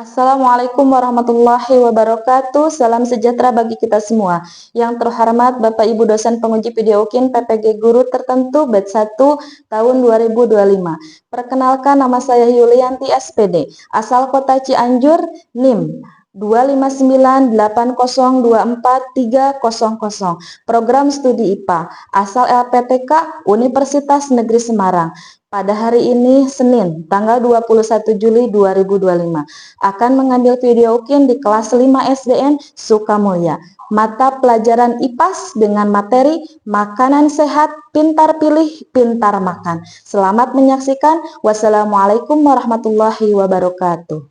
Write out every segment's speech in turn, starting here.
Assalamualaikum warahmatullahi wabarakatuh. Salam sejahtera bagi kita semua. Yang terhormat Bapak Ibu dosen penguji video UKIN PPG Guru Tertentu Batch 1 tahun 2025. Perkenalkan, nama saya Yulianti SPD, asal Kota Cianjur, NIM 25980243000, program studi IPA, asal LPTK Universitas Negeri Semarang. Pada hari ini, Senin, tanggal 21 Juli 2025, akan mengambil video UKIN di kelas 5 SDN Sukamulya. Mata pelajaran IPAS dengan materi makanan sehat, pintar pilih, pintar makan. Selamat menyaksikan. Wassalamualaikum warahmatullahi wabarakatuh.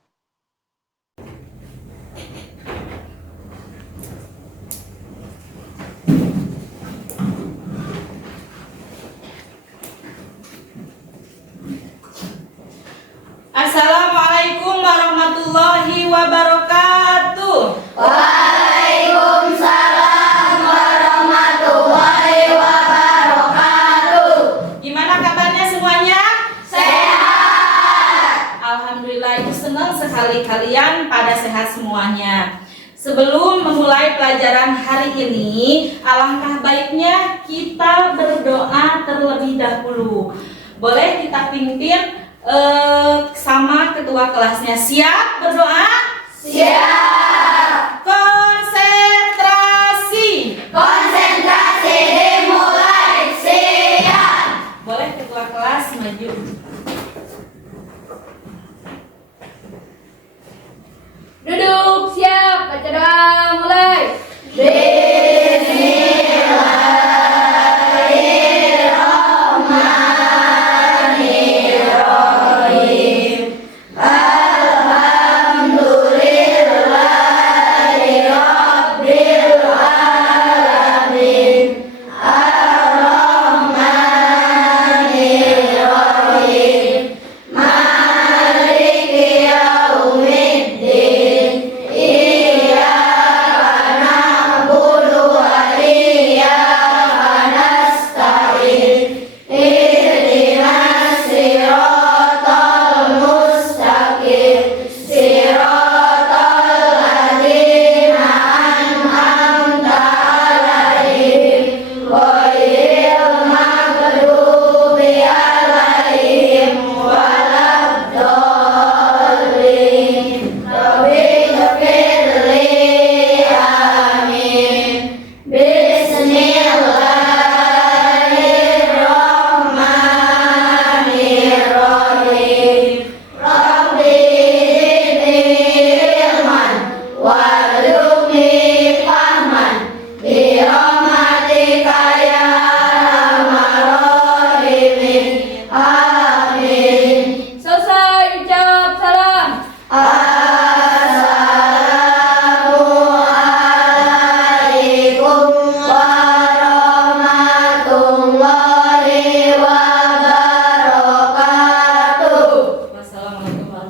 Assalamualaikum warahmatullahi wabarakatuh. Waalaikumsalam warahmatullahi wabarakatuh. Gimana kabarnya semuanya? Sehat. Alhamdulillah, itu senang sekali kalian pada sehat semuanya. Sebelum memulai pelajaran hari ini, alangkah baiknya kita berdoa terlebih dahulu. Boleh kita pimpin sama ketua kelasnya. Siap berdoa? Siap. Konsentrasi. Konsentrasi dimulai. Siap. Boleh ketua kelas maju. Duduk. Siap. Baca doa mulai. Wassalamualaikum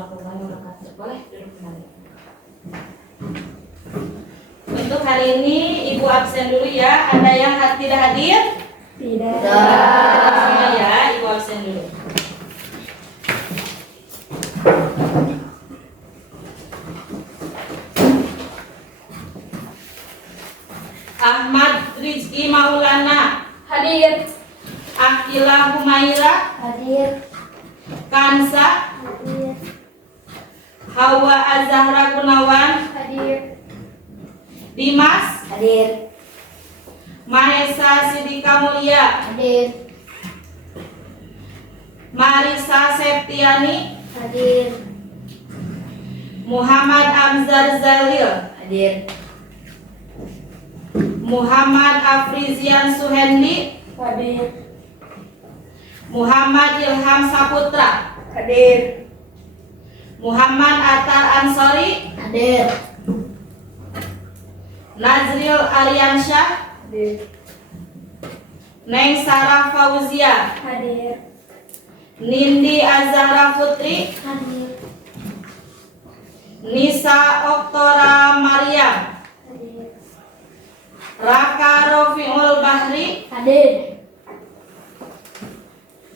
warahmatullahi wabarakatuh. Boleh duduk kembali. Untuk hari ini Ibu absen dulu ya. Ada yang tidak hadir? Tidak. Semua ya, Ibu absen dulu. Ahmad Rizki Maulana, Hadir. Akila Humaira, Hadir. Kansa, Hadir. Hawa Azahra Gunawan, Hadir. Dimas, Hadir. Mahesa Sidika Mulia, Hadir. Marisa Septiani, Hadir. Muhammad Amzar Zalil, Hadir. Muhammad Afrizian Suhendi, Hadir. Muhammad Ilham Saputra, Hadir. Muhammad Atar Ansori, Hadir. Nazril Aryansyah, Hadir. Neng Sarah Fauzia, Hadir. Nindi Azhara Putri, Hadir. Nisa Oktora Maryam, Hadir. Raka Rofiul Bahri, Hadir.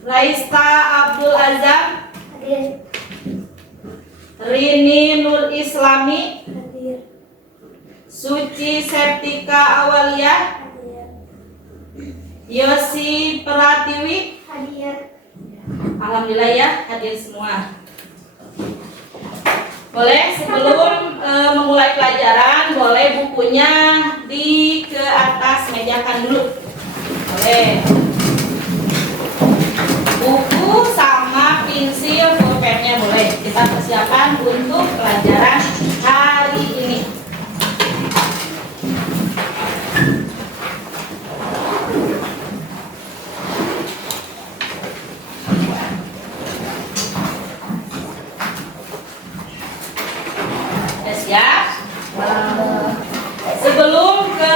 Raista Abdul Azam, Hadir. Rini Nur Islami, Hadir. Suci Septika Awalia, Hadir. Yosi Pratiwi. Hadir. Alhamdulillah ya, hadir semua. Boleh sebelum memulai pelajaran, boleh bukunya di ke atas mejakan dulu. Boleh. Buku sama pensil, pulpennya boleh. Kita persiapan untuk pelajaran hari ini. Sudah siap? Sebelum ke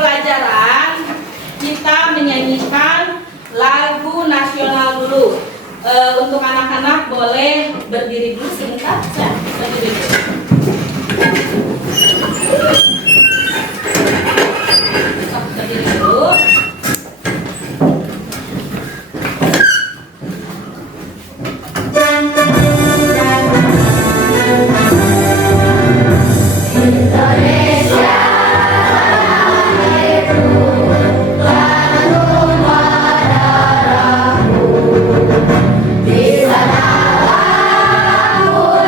pelajaran, kita menyanyikan lagu nasional dulu. Untuk anak-anak boleh berdiri dulu sebentar, ya. Berdiri dulu. Berdiri dulu. Di sana aku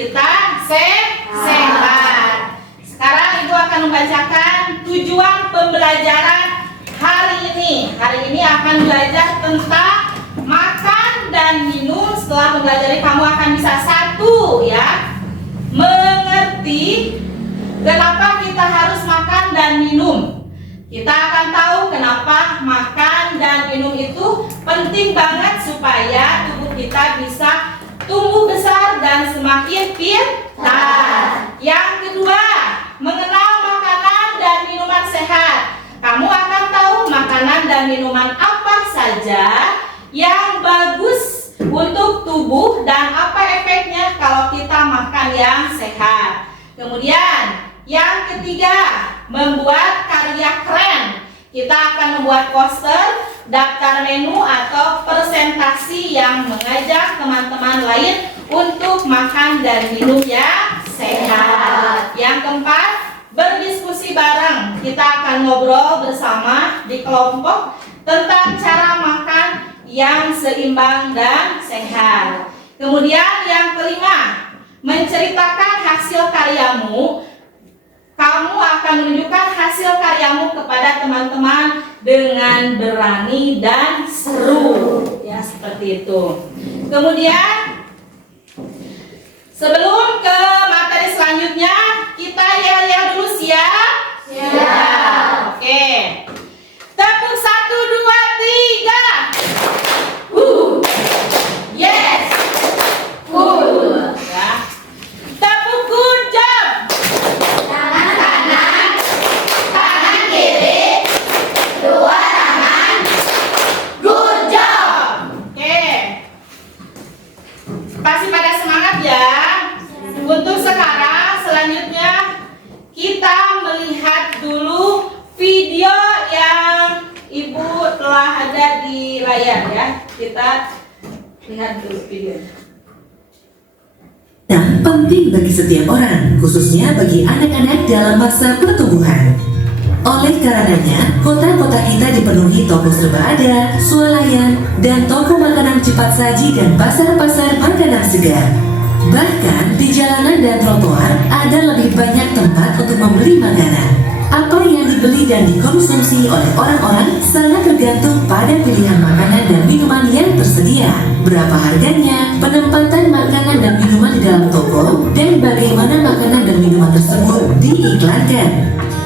kita sehat. Sekarang Ibu akan membacakan tujuan pembelajaran hari ini. Hari ini akan belajar tentang makan dan minum. Setelah mempelajari, kamu akan bisa satu ya, mengerti kenapa kita harus makan dan minum. Kita akan tahu kenapa makan dan minum itu penting banget supaya tubuh kita bisa tumbuh besar dan semakin pintar. Yang kedua, mengenal makanan dan minuman sehat. Kamu akan tahu makanan dan minuman apa saja yang bagus untuk tubuh dan apa efeknya kalau kita makan yang sehat. Kemudian yang ketiga, membuat karya keren. Kita akan membuat poster, daftar menu atau presentasi yang mengajak teman-teman lain untuk makan dan minum yang sehat. Yang keempat, berdiskusi bareng. Kita akan ngobrol bersama di kelompok tentang cara makan yang seimbang dan sehat. Kemudian yang kelima, menceritakan hasil karyamu. Kamu akan menunjukkan hasil karyamu kepada teman-teman dengan berani dan seru. Ya, seperti itu. Kemudian, sebelum ke materi selanjutnya, kita yel-yel dulu, siap? Siap. Oke. Tepuk 1, 2, 3. Yes. Cool. Ya. Tepuk good job. Tangan kanan, tangan kiri, dua tangan. Good job. Oke. Pasti pada semangat ya. Untuk sekarang selanjutnya kita melihat dulu video yang Ibu telah ada di layar ya. Kita lihat dulu videonya. Yang penting bagi setiap orang, khususnya bagi anak-anak dalam masa pertumbuhan. Oleh karenanya, kota-kota kita dipenuhi toko serba ada, swalayan, dan toko makanan cepat saji dan pasar-pasar makanan segar. Bahkan di jalanan dan trotoar ada lebih banyak tempat untuk membeli makanan. Apa yang dibeli dan dikonsumsi oleh orang-orang sangat tergantung pada pilihan makanan dan minuman yang tersedia, berapa harganya, penempatan makanan dan minuman di dalam toko, dan bagaimana makanan dan minuman tersebut diiklankan.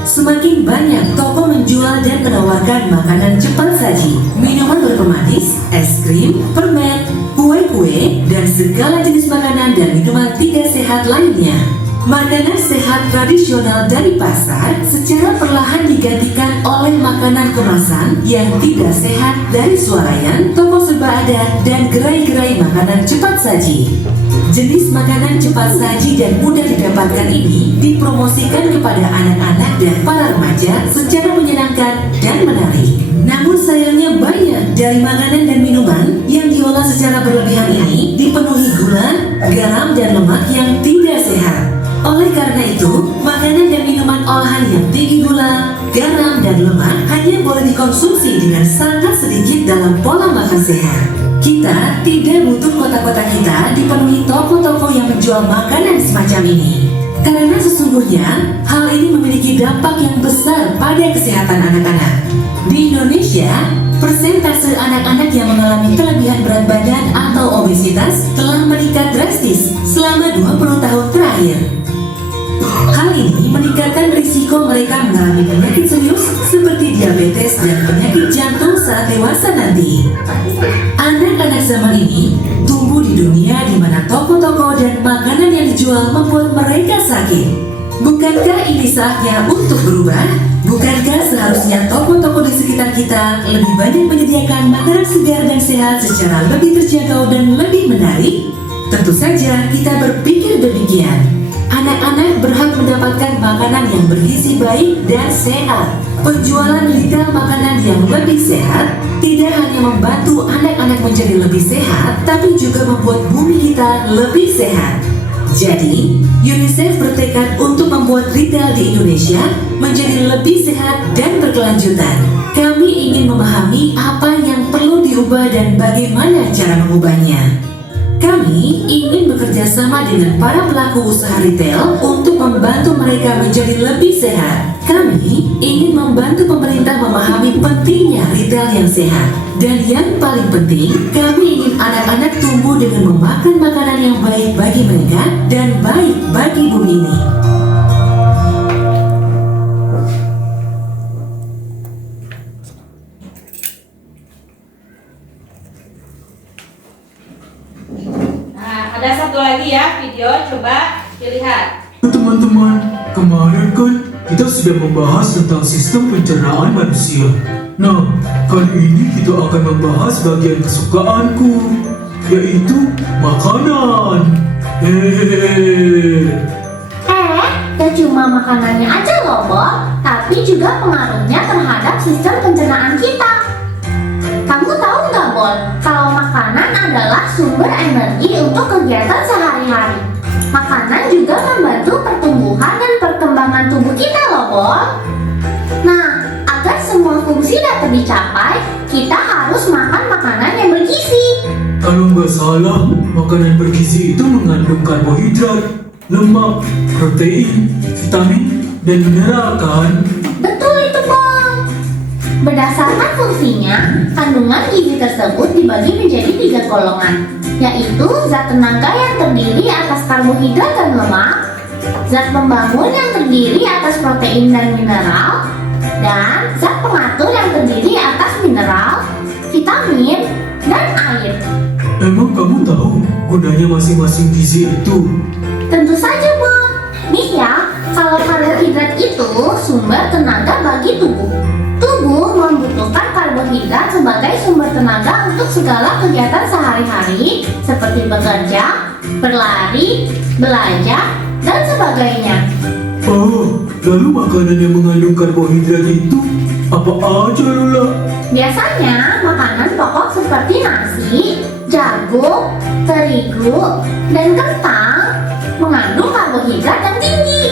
Semakin banyak toko menjual dan menawarkan makanan cepat saji, minuman berpemanis, es krim, permen, kue-kue, dan segala jenis makanan dan minuman tidak sehat lainnya. Makanan sehat tradisional dari pasar secara perlahan digantikan oleh makanan kemasan yang tidak sehat dari swalayan, toko serba ada, dan gerai-gerai makanan cepat saji. Jenis makanan cepat saji dan mudah didapatkan ini dipromosikan kepada anak-anak dan para remaja secara menyenangkan dan menarik. Namun sayangnya banyak dari makanan dan minuman yang diolah secara berlebihan ini dipenuhi gula, garam, dan lemak yang tidak sehat. Oleh karena itu, makanan dan minuman olahan yang tinggi gula, garam, dan lemak hanya boleh dikonsumsi dengan sangat sedikit dalam pola makan sehat. Kita tidak butuh kota-kota kita dipenuhi toko-toko yang menjual makanan semacam ini. Karena sesungguhnya, hal ini memiliki dampak yang besar pada kesehatan anak-anak. Di Indonesia, persentase anak-anak yang mengalami kelebihan berat badan atau obesitas telah meningkat drastis selama 20 tahun terakhir. Hal ini meningkatkan risiko mereka mengalami penyakit serius seperti diabetes dan penyakit jantung saat dewasa nanti. Anak-anak zaman ini tumbuh di dunia di mana toko-toko dan makanan yang dijual membuat mereka sakit. Bukankah ini saatnya untuk berubah? Bukankah seharusnya toko-toko di sekitar kita lebih banyak menyediakan makanan segar dan sehat secara lebih terjangkau dan lebih menarik? Tentu saja kita berpikir demikian. Anak-anak berhak mendapatkan makanan yang bergizi baik dan sehat. Penjualan retail makanan yang lebih sehat tidak hanya membantu anak-anak menjadi lebih sehat, tapi juga membuat bumi kita lebih sehat. Jadi, UNICEF bertekad untuk membuat retail di Indonesia menjadi lebih sehat dan berkelanjutan. Kami ingin memahami apa yang perlu diubah dan bagaimana cara mengubahnya. Kami ingin bekerja sama dengan para pelaku usaha retail untuk membantu mereka menjadi lebih sehat. Kami ingin membantu pemerintah memahami pentingnya retail yang sehat. Dan yang paling penting, kami ingin anak-anak tumbuh dengan memakan makanan yang baik bagi mereka dan baik bagi bumi ini. Nah, ada satu lagi ya video, coba dilihat. Teman-teman, kemarin kan kita sudah membahas tentang sistem pencernaan manusia. Nah, kali ini kita akan membahas bagian kesukaanku, yaitu makanan. Hehehe. Gak cuma makanannya aja loh, Bob, tapi juga pengaruhnya terhadap sistem pencernaan kita. Kamu tahu nggak, Bob, kalau makanan adalah sumber energi untuk kegiatan sehari-hari. Makanan juga membantu pertumbuhan dan perkembangan tubuh kita loh, Bob. Nah, agar semua fungsi dapat dicapai, kita harus makan makanan yang bergizi. Kalau nggak salah, makanan bergizi itu mengandung karbohidrat, lemak, protein, vitamin, dan mineral kan? Betul itu, Bob. Berdasarkan fungsinya, kandungan gizi tersebut dibagi menjadi 3 golongan, yaitu zat tenaga yang terdiri atas karbohidrat dan lemak, zat pembangun yang terdiri atas protein dan mineral, dan zat pengatur yang terdiri atas mineral, vitamin, dan air. Emang kamu tahu gunanya masing-masing gizi itu? Tentu saja, Bob. Nih ya, kalau karbohidrat itu sumber tenaga bagi tubuh. Tubuh membutuhkan karbohidrat sebagai sumber tenaga untuk segala kegiatan sehari-hari seperti bekerja, berlari, belajar, dan sebagainya. Oh, lalu makanan yang mengandung karbohidrat itu apa aja, Lola? Biasanya makanan pokok seperti nasi, jagung, terigu, dan kentang mengandung karbohidrat yang tinggi.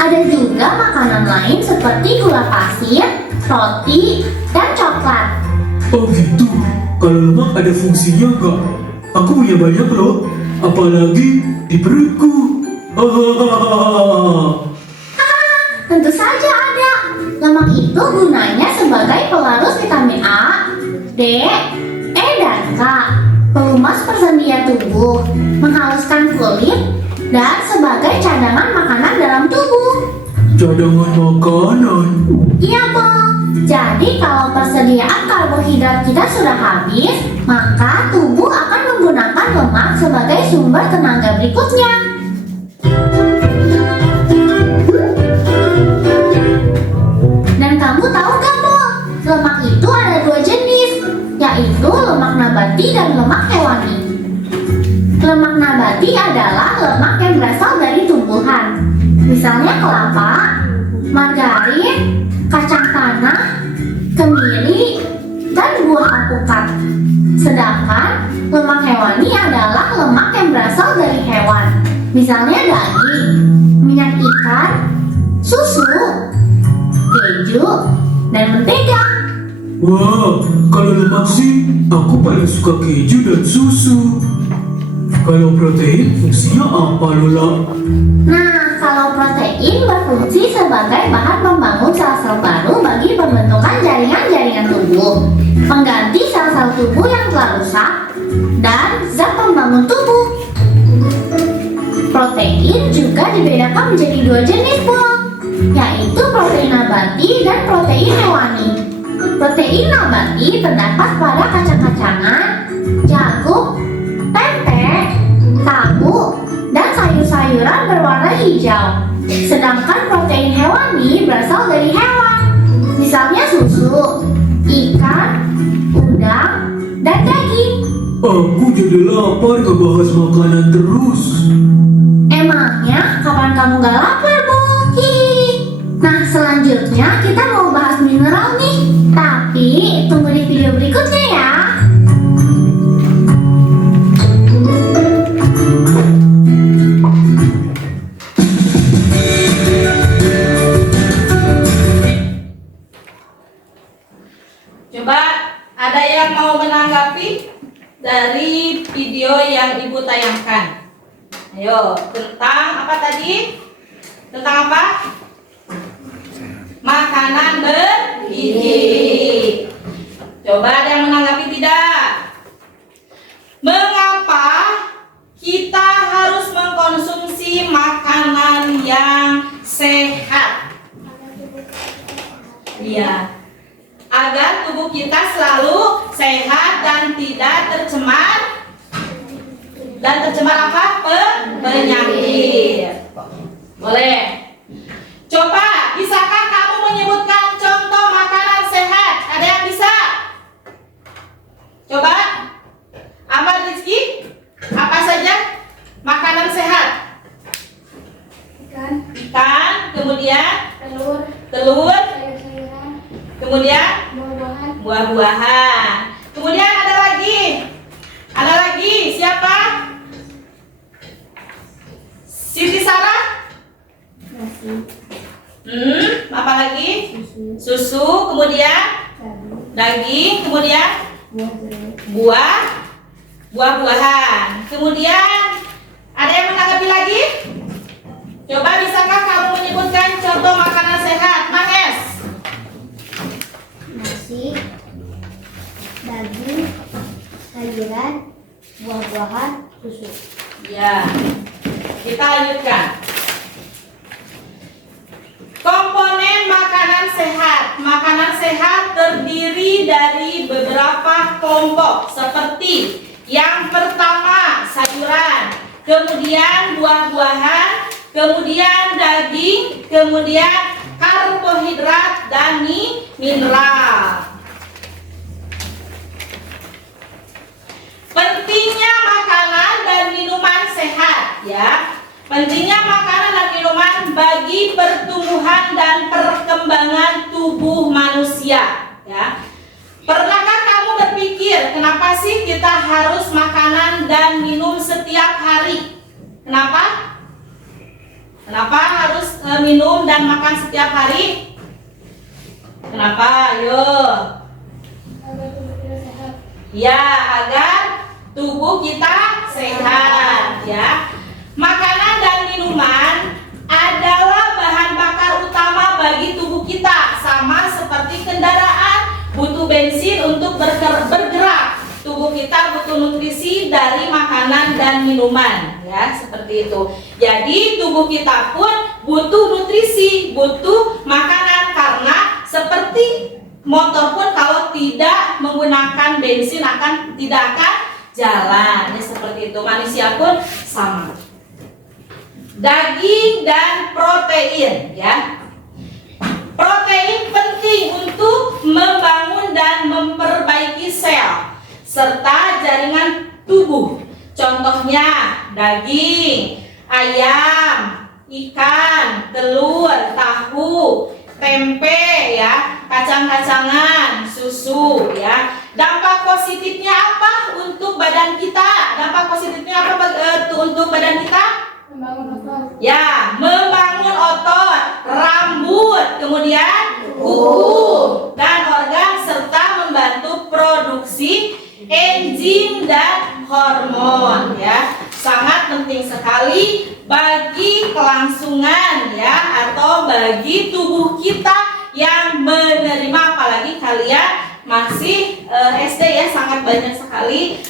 Ada juga makanan lain seperti gula pasir, roti, dan coklat. Oh gitu, kalau lemak ada fungsinya nggak? Aku punya banyak loh, apalagi di perutku. Hahaha. Tentu saja ada. Lemak itu gunanya sebagai pelarut vitamin A, D, E, dan K, pelumas persendian tubuh, menghaluskan kulit, dan sebagai cadangan makanan dalam tubuh. Cadangan makanan. Iya, Bob. Jadi kalau persediaan karbohidrat kita sudah habis, maka tubuh akan menggunakan lemak sebagai sumber tenaga berikutnya. Dan kamu tahu gak, Bob? Lemak itu ada 2 jenis, yaitu lemak nabati dan lemak hewani. Lemak nabati adalah lemak yang berasal dari tumbuhan, misalnya kelapa, margarin, kacang tanah, kemiri, dan buah alpukat. Sedangkan lemak hewani adalah lemak yang berasal dari hewan, misalnya daging, minyak ikan, susu, keju, dan mentega. Wah, kalau lemak sih, aku paling suka keju dan susu. Kalau protein, fungsinya apa, Lola? Nah, kalau protein berfungsi sebagai bahan pembangun sel-sel baru bagi pembentukan jaringan-jaringan tubuh, pengganti sel-sel tubuh yang telah rusak, dan zat pembangun tubuh. Protein juga dibedakan menjadi 2 jenis, Bob, yaitu protein nabati dan protein hewani. Protein nabati terdapat pada kacang-kacangan, jagung, tempe, tahu, dan sayur-sayuran berwarna hijau. Sedangkan protein hewani berasal dari hewan, misalnya susu, ikan, udang, dan daging. Aku jadi lapar ngebahas makanan terus. Emangnya kapan kamu gak lapar, Boki? Nah, selanjutnya kita mau bahas mineral nih. Tapi tunggu di video berikutnya ya. Coba ada yang mau menanggapi dari dari video yang Ibu tayangkan. Ayo, tentang apa tadi? Tentang apa? Makanan bergizi. Coba ada yang menanggapi tidak? Mengapa kita harus mengkonsumsi makanan yang sehat? Iya, agar tubuh kita selalu sehat dan tidak tercemar apa? Penyakit. Boleh. Coba, bisakah kamu menyebutkan contoh makanan sehat? Ada yang bisa? Coba. Ahmad Rizky, apa saja makanan sehat? Ikan, kemudian telur, kemudian buah-buahan. Kemudian ada lagi siapa? Siti Sarah? Apa lagi? Susu, kemudian daging, kemudian buah-buahan. Kemudian ada yang menanggapi lagi? Coba, bisakah kamu menyebutkan contoh makanan sehat? Mahes. Nasi, daging, sayuran, buah-buahan, susu. Ya, kita lanjutkan. Komponen makanan sehat. Makanan sehat terdiri dari beberapa kelompok seperti yang pertama sayuran, kemudian buah-buahan, kemudian daging, kemudian karbohidrat dan mineral. Pentingnya makanan dan minuman sehat, ya. Pentingnya makanan dan minuman bagi pertumbuhan dan perkembangan tubuh manusia, ya. Pernahkah kamu berpikir kenapa sih kita harus makanan dan minum setiap hari? Kenapa? Kenapa harus minum dan makan setiap hari? Kenapa? Ayo. Ya, agar tubuh kita sehat, ya. Makanan dan minuman adalah bahan bakar utama bagi tubuh kita, sama seperti kendaraan butuh bensin untuk bergerak. Tubuh kita butuh nutrisi dari makanan dan minuman, ya, seperti itu. Jadi tubuh kita pun butuh nutrisi, butuh makanan, karena seperti motor pun kalau tidak menggunakan bensin tidak akan jalan, ya, seperti itu. Manusia pun sama. Daging dan protein, ya. Protein penting untuk membangun dan memperbaiki sel serta jaringan tubuh. Contohnya daging, ayam, ikan, telur, tahu, tempe, ya, kacang-kacangan, susu, ya. Dampak positifnya apa untuk badan kita? Dampak positifnya apa untuk badan kita? Ya, membangun otot, rambut, kemudian kuku dan organ, serta membantu produksi enzim dan hormon, ya. Sangat penting sekali bagi kelangsungan, ya, atau bagi tubuh kita yang menerima, apalagi kalian masih SD, ya, sangat banyak sekali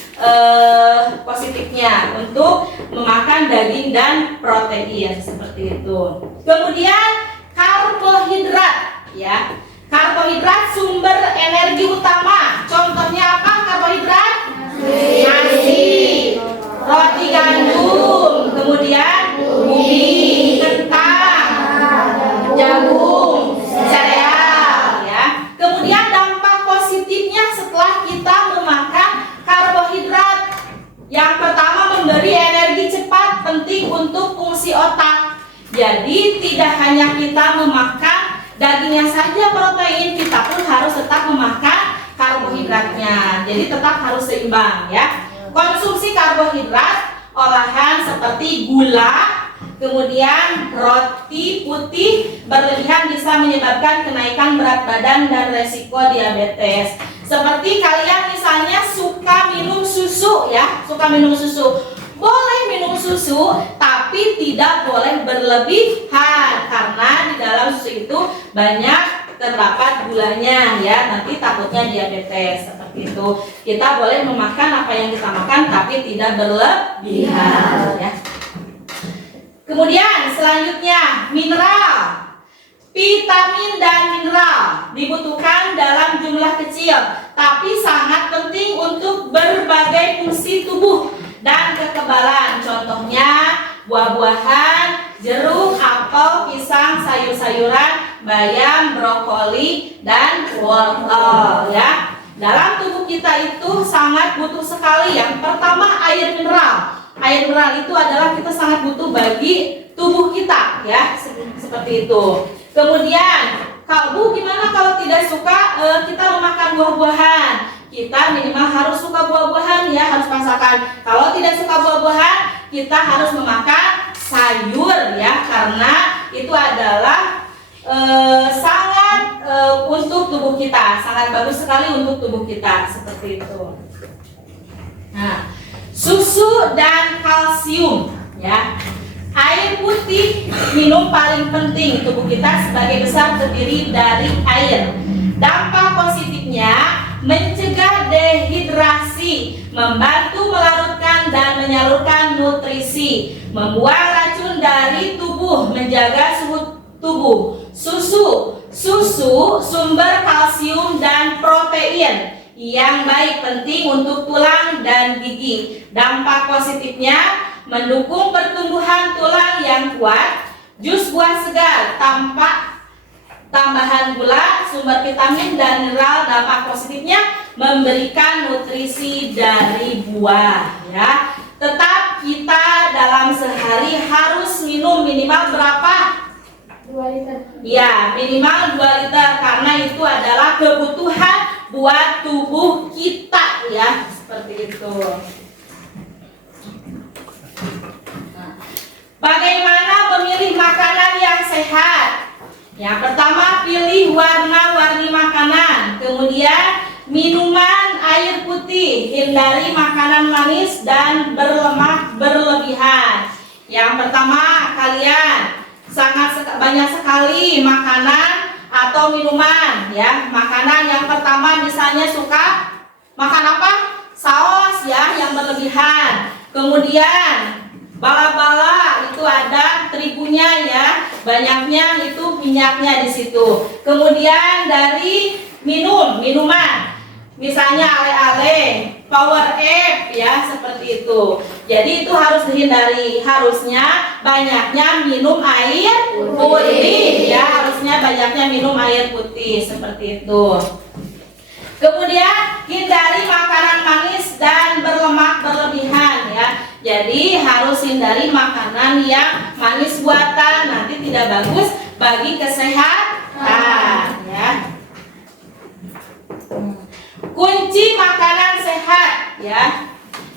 positifnya untuk memakan daging dan protein, seperti itu. Kemudian karbohidrat, ya. Karbohidrat sumber energi utama. Contohnya apa karbohidrat? Nasi, roti gandum, kemudian ubi, kentang, jagung, sereal, ya. Kemudian dampak positifnya setelah kita memakan karbohidrat, yang pertama memberi energi cepat, penting untuk fungsi otak. Jadi tidak hanya kita memakan dagingnya saja protein, kita pun harus tetap memakan karbohidratnya. Jadi tetap harus seimbang, ya. Konsumsi karbohidrat olahan seperti gula, kemudian roti putih berlebihan bisa menyebabkan kenaikan berat badan dan resiko diabetes. Seperti kalian misalnya suka minum susu ya, suka minum susu. Boleh minum susu, tapi tidak boleh berlebihan karena di dalam susu itu banyak terdapat gulanya ya, nanti takutnya diabetes seperti itu. Kita boleh memakan apa yang kita makan, tapi tidak berlebihan ya. Kemudian selanjutnya mineral. Vitamin dan mineral dibutuhkan dalam jumlah kecil, tapi sangat penting untuk berbagai fungsi tubuh dan kekebalan. Contohnya buah-buahan, jeruk, apel, pisang, sayur-sayuran, bayam, brokoli, dan wortel ya. Dalam tubuh kita itu sangat butuh sekali. Yang pertama air mineral. Air mineral itu adalah kita sangat butuh bagi tubuh kita ya, seperti itu. Kemudian kalbu, gimana kalau tidak suka kita memakan buah-buahan? Kita minimal harus suka buah-buahan ya, harus masakan. Kalau tidak suka buah-buahan, kita harus memakan sayur ya, karena itu adalah sangat untuk tubuh kita, sangat bagus sekali untuk tubuh kita, seperti itu. Nah, susu dan kalsium ya. Air putih minum paling penting. Tubuh kita sebagai besar terdiri dari air. Dampak positifnya mencegah dehidrasi, membantu melarutkan dan menyalurkan nutrisi, membuang racun dari tubuh, menjaga suhu tubuh. Susu sumber kalsium dan protein yang baik, penting untuk tulang dan gigi. Dampak positifnya mendukung pertumbuhan tulang yang kuat. Jus buah segar tanpa tambahan gula, sumber vitamin dan mineral. Dampak positifnya memberikan nutrisi dari buah ya. Tetap kita dalam sehari harus minum minimal berapa? 2 liter. Ya, minimal 2 liter karena itu adalah kebutuhan buat tubuh kita ya, seperti itu. Bagaimana memilih makanan yang sehat? Yang pertama, pilih warna-warni makanan. Kemudian, minuman air putih. Hindari makanan manis dan berlemak berlebihan. Yang pertama, kalian banyak sekali makanan atau minuman ya. Makanan yang pertama misalnya suka makan apa? Saus ya, yang berlebihan. Kemudian bala-bala itu ada terigunya ya, banyaknya itu minyaknya di situ. Kemudian dari minuman, misalnya ale-ale, power up ya, seperti itu. Jadi itu harus dihindari. Harusnya banyaknya minum air putih ya, harusnya banyaknya minum air putih seperti itu. Kemudian hindari makanan manis dan berlemak berlebihan ya. Jadi harus hindari makanan yang manis buatan, nanti tidak bagus bagi kesehatan ya. Kunci makanan sehat ya.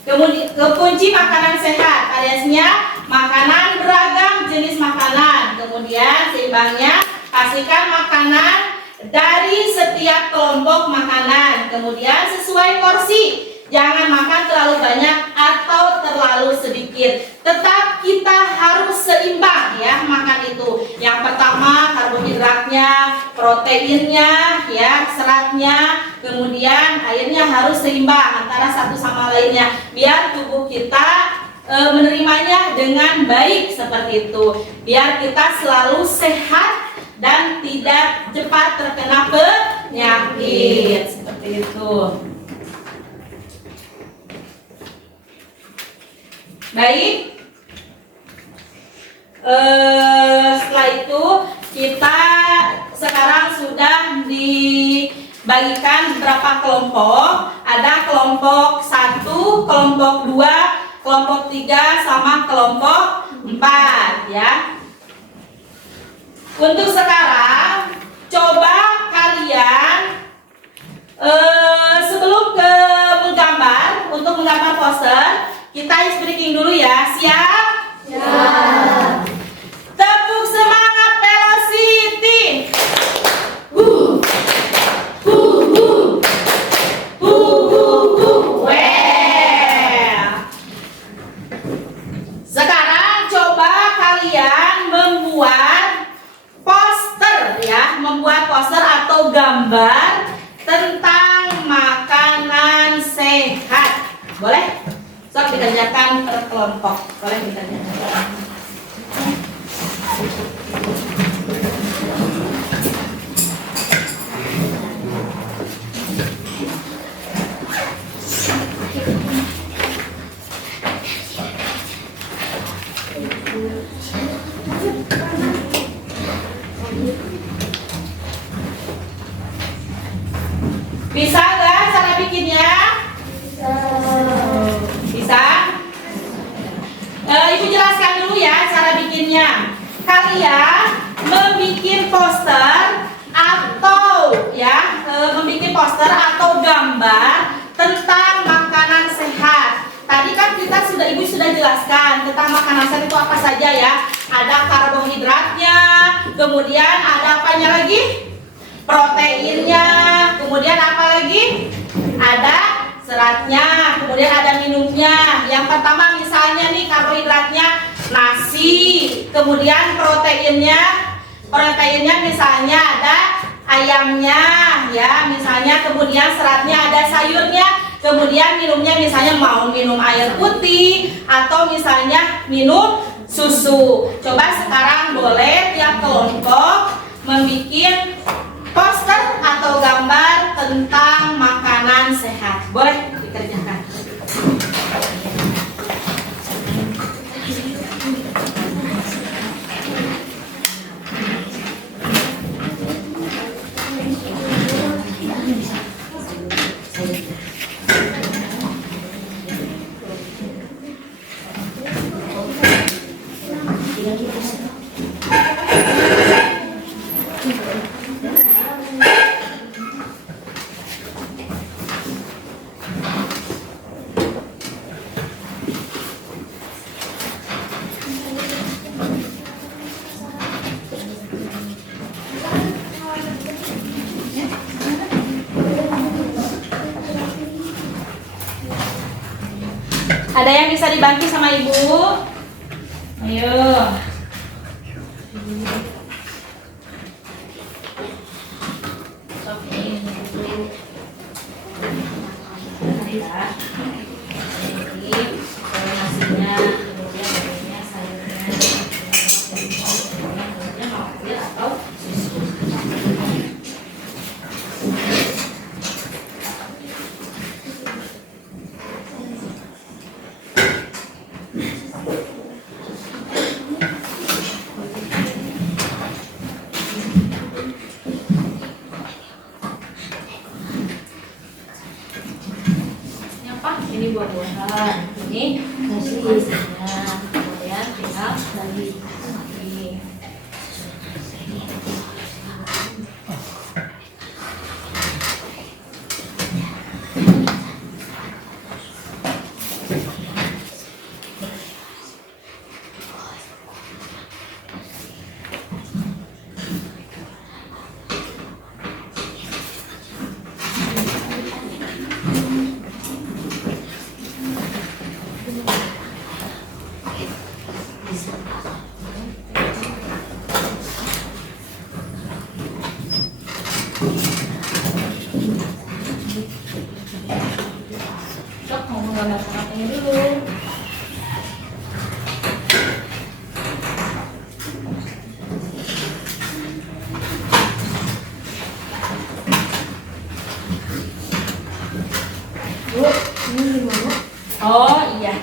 Kemudian kunci makanan sehat aliasnya makanan beragam jenis makanan. Kemudian seimbangnya, pastikan makanan dari setiap kelompok makanan. Kemudian sesuai porsi, jangan makan terlalu banyak atau terlalu sedikit. Tetap kita harus seimbang ya makan itu. Yang pertama karbohidratnya, proteinnya ya, seratnya, kemudian airnya harus seimbang antara satu sama lainnya biar tubuh kita menerimanya dengan baik, seperti itu. Biar kita selalu sehat dan tidak cepat terkena penyakit, seperti itu. Baik, setelah itu kita sekarang sudah dibagikan beberapa kelompok. Ada kelompok 1, kelompok 2, kelompok 3, sama kelompok 4 ya. Untuk sekarang, coba kalian sebelum menggambar, untuk menggambar poster, kita ice breaking dulu ya. Siap? Siap. Tepuk semangat Velocity. dikerjakan per kelompok. Boleh dikerjakan. Bisa nggak cara bikinnya? Bisa? Ibu jelaskan dulu ya cara bikinnya. Kalian membuat poster atau gambar tentang makanan sehat. Tadi kan Ibu sudah jelaskan tentang makanan sehat itu apa saja ya. Ada karbohidratnya, kemudian ada apanya lagi? Proteinnya, kemudian apa lagi? Ada seratnya, kemudian ada minumnya. Yang pertama misalnya nih karbohidratnya nasi, kemudian proteinnya misalnya ada ayamnya ya, misalnya, kemudian seratnya ada sayurnya, kemudian minumnya misalnya mau minum air putih atau misalnya minum susu. Coba sekarang boleh tiap kelompok membuat poster atau gambar tentang makanan sehat. Boleh dikerjakan. Ada yang bisa dibantu sama Ibu? Ayo. Ini buah-buahan, ini nasinya, kemudian tinggal lagi. Mau menggambarkan ini dulu. Bu, ini gimana? Oh iya.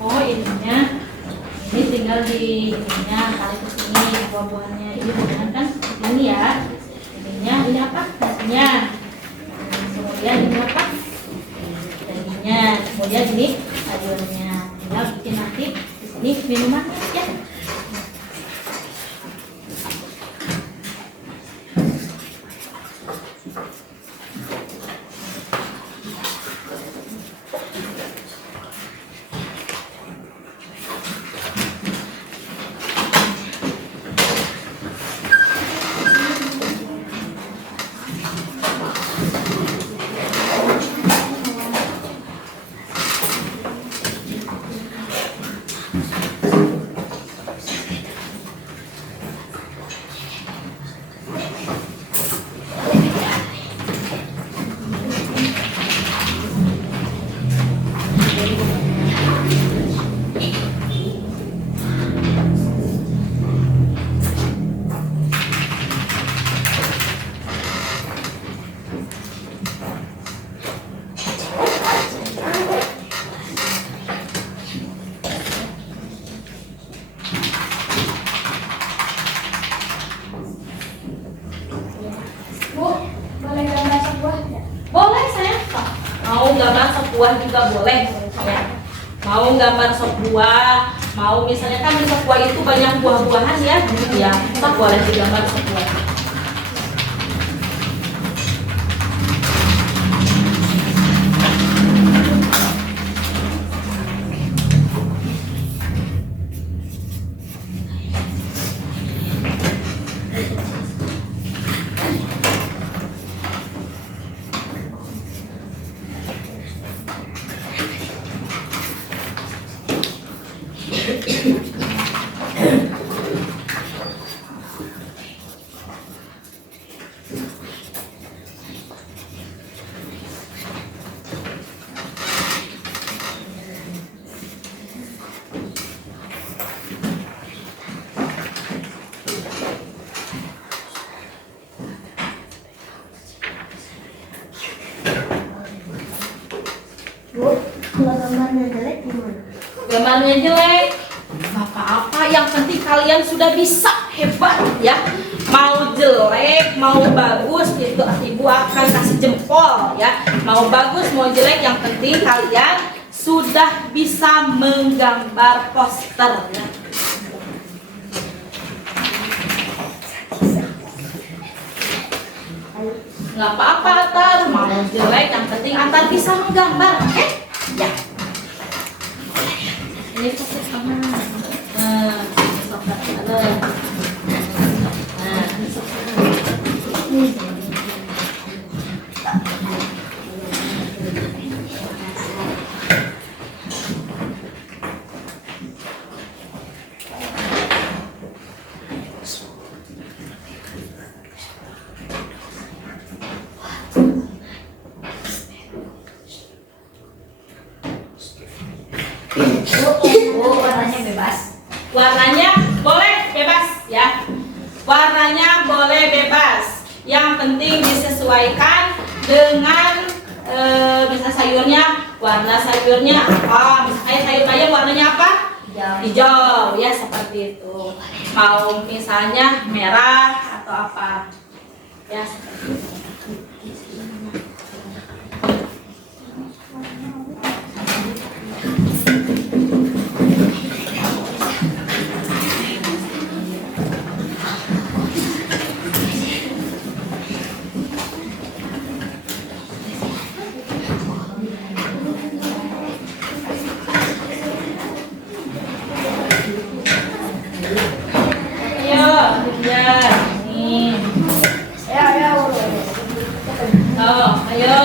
Oh ininya, ini tinggal di ininya tarik ke sini buah-buahannya. Ini bukan kan ini ya. Ininya ini apa? Nasinya. Kemudian ini apa? Dagingnya. Kemudian ini sayurnya. Tinggal bikin nanti di sini minuman ya. gambar sop buah juga boleh ya. Mau gambar sop buah, mau misalnya kan di sop buah itu banyak buah-buahan ya, ya tetap boleh digambar sop buah. Bu, kalau gambarnya jelek gimana? Gambarnya jelek, nggak apa-apa, yang penting kalian sudah bisa, hebat ya. Mau jelek, mau bagus, itu ibu akan kasih jempol ya. Mau bagus, mau jelek, yang penting kalian sudah bisa menggambar poster ya. Nggak apa-apa Atar, mau jelek, yang penting Atar bisa menggambar, oke? Ya. Ini fokus sama. Nah, warnanya bebas. Warnanya boleh bebas ya. Warnanya boleh bebas. Yang penting disesuaikan dengan misal sayurnya, warna sayurnya apa? Misalnya sayur bayam warnanya apa? Hijau ya, seperti itu. Mau misalnya merah atau apa? Ya, seperti itu. Ayo.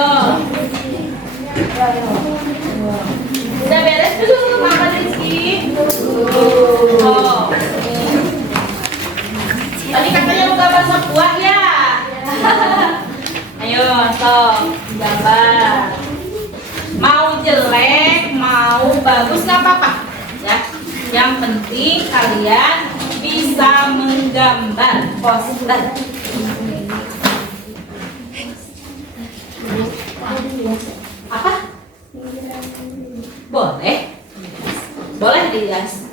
Udah beres belum Mama Rizky? Oh. Tadi katanya mau gambar sop buah ya? Ayo, sok gambar. Mau jelek, mau bagus nggak apa-apa ya. Yang penting kalian bisa menggambar poster. Apa? Boleh? Boleh dihias.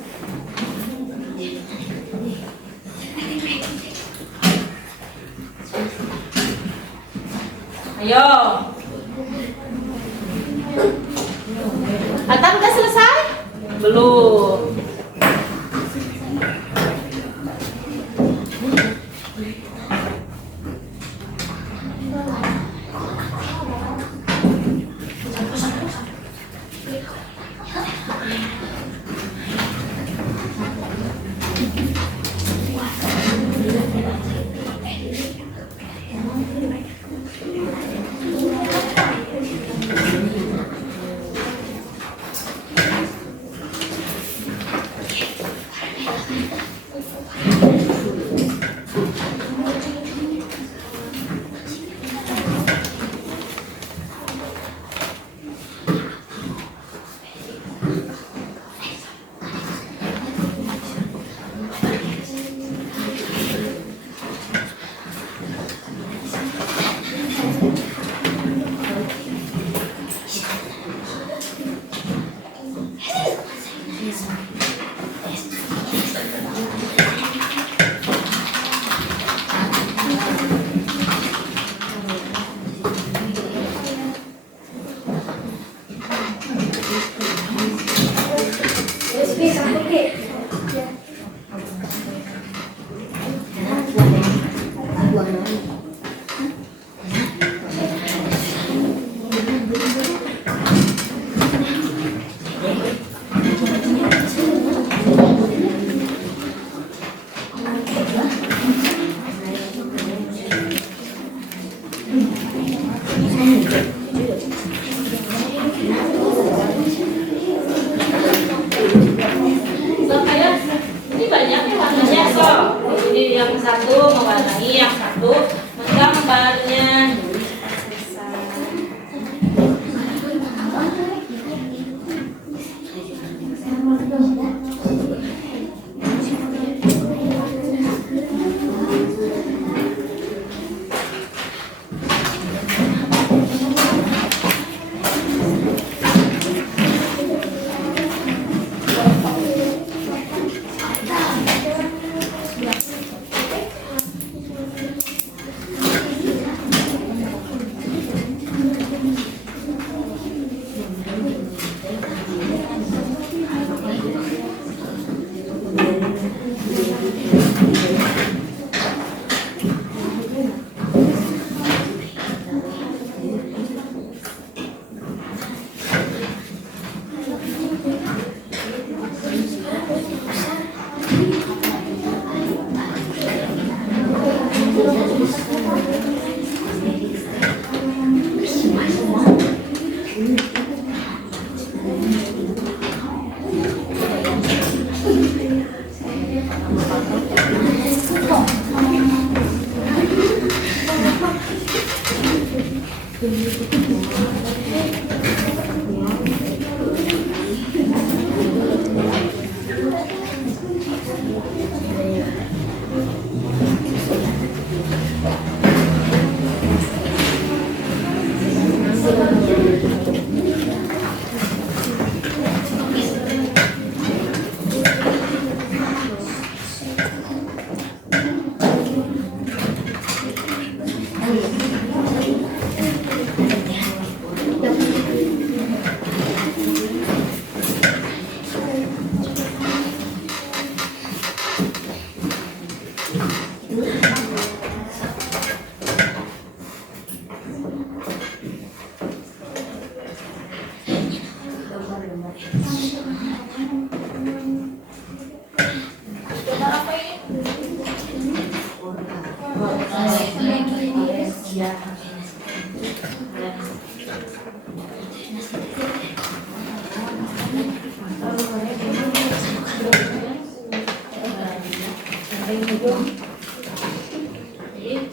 Ayo. Atar udah selesai? Belum. So, kayak ini banyak ya warnanya. So, ini yang satu mewarnai, yang satu menggambarnya.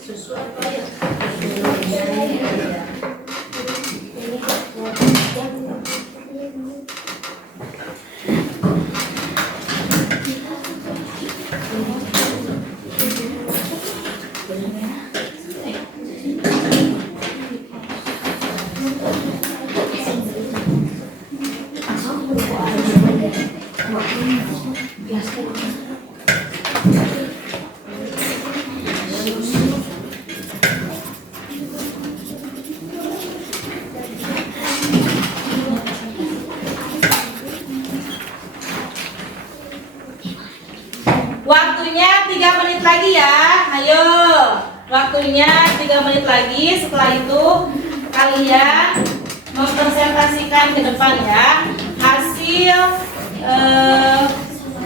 Susu apa ya? Waktunya 3 menit lagi ya. Ayo. Waktunya 3 menit lagi. Setelah itu kalian mempresentasikan ke depan ya hasil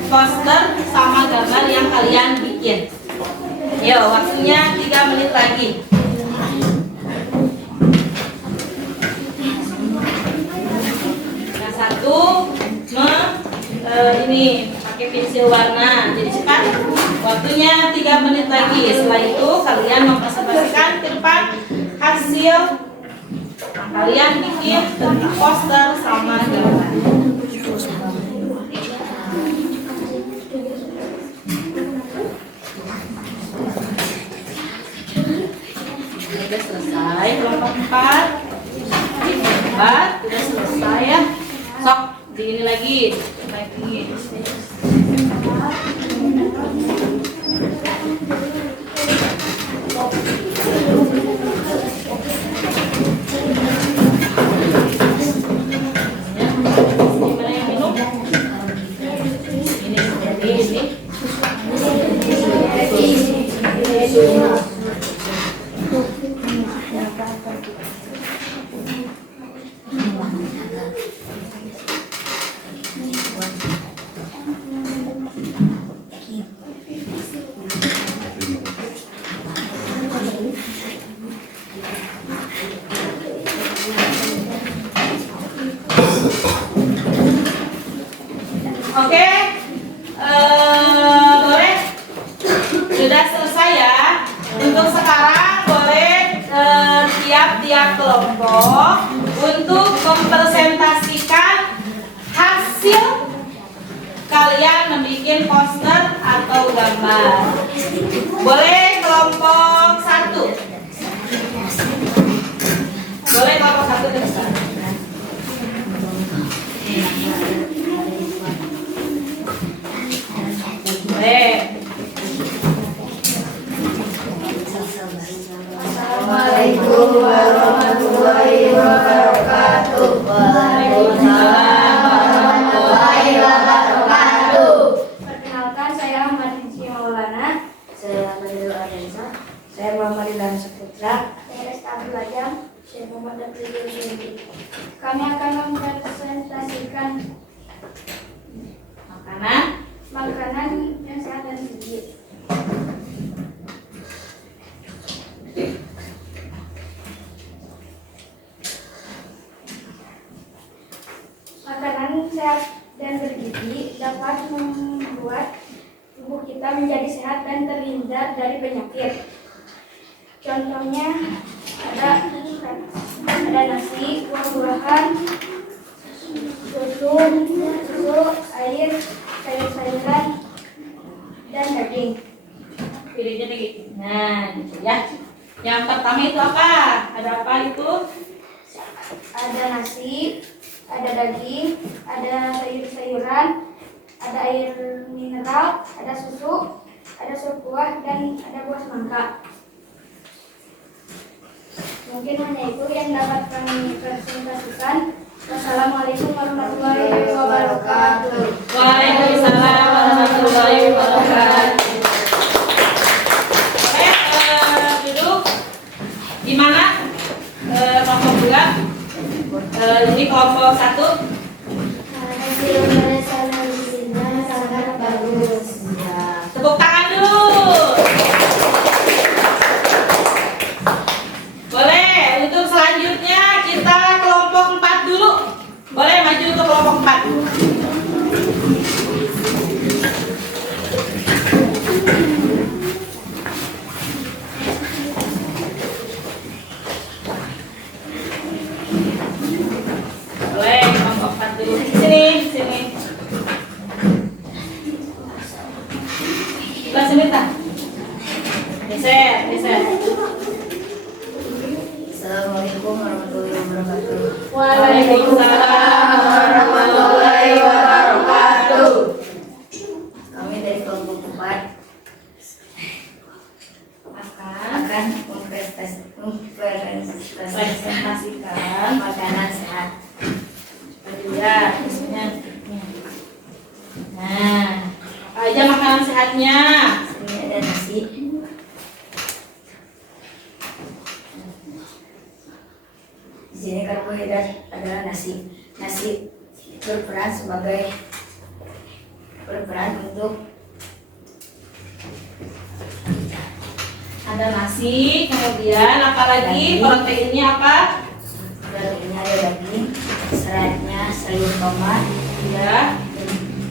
poster sama gambar yang kalian bikin. Yo, waktunya 3 menit lagi. Yang satu ini pakai pensil warna, jadi cepat. Waktunya 3 menit lagi. Setelah itu kalian mempresentasikan ke depan hasil yang kalian bikin tentang poster sama gambar. Udah selesai kelompok 4. Udah selesai ya. Sok di ini lagi. Oke, boleh sudah selesai ya. Untuk sekarang boleh tiap-tiap kelompok untuk mempresentasikan hasil kalian membuat poster atau gambar. Boleh kelompok 1. Boleh kelompok 1 ke depan. Boleh. Assalamualaikum warahmatullahi wabarakatuh. Waalaikumsalam warahmatullahi wabarakatuh. Perkenalkan, saya Ahmad Rizky Maulana. Saya Fadil Adensa. Saya Muhammad Ilham Saputra. Saya Resta Abdul Ajam. Saya Muhammad Abdul Yusuf. Kami akan mempresentasikan makanan yang sehat dan gizi. Makanan sehat dan bergizi dapat membuat tubuh kita menjadi sehat dan terhindar dari penyakit. Contohnya ada nasi, buah-buahan, susu, air, sayur-sayuran, dan daging. Pilihnya nih gitu. Nah, gitu ya. Yang pertama itu apa? Ada apa itu? Ada nasi, ada daging, ada sayur-sayuran, ada air mineral, ada susu, ada sup buah, dan ada buah semangka. Mungkin hanya itu yang dapat kami presentasikan. Wassalamualaikum warahmatullahi wabarakatuh. Waalaikumsalam warahmatullahi wabarakatuh. Oke, duduk. Di mana kelompok 2? Jadi kelompok 1. Hasil presentasinya sangat bagus. Tepuk tangan dulu. Boleh, untuk selanjutnya kita kelompok 4 dulu. Boleh maju ke kelompok 4. Boleh, kelompok 4 dulu. Sini. Sebelah sini, tak? Geser. Assalamualaikum warahmatullahi wabarakatuh. Waalaikumsalam warahmatullahi wabarakatuh. Kami dari kelompok 4 akan mempresentasikan makanan sehat. Ya, biasanya. Nah, apa aja makanan sehatnya? Ini ada nasi, di sini karbohidrat adalah nasi. Nasi berperan untuk Ada nasi, kemudian apa lagi? Proteinnya apa? proteinnya ada daging, seratnya sayur tomat, Ya.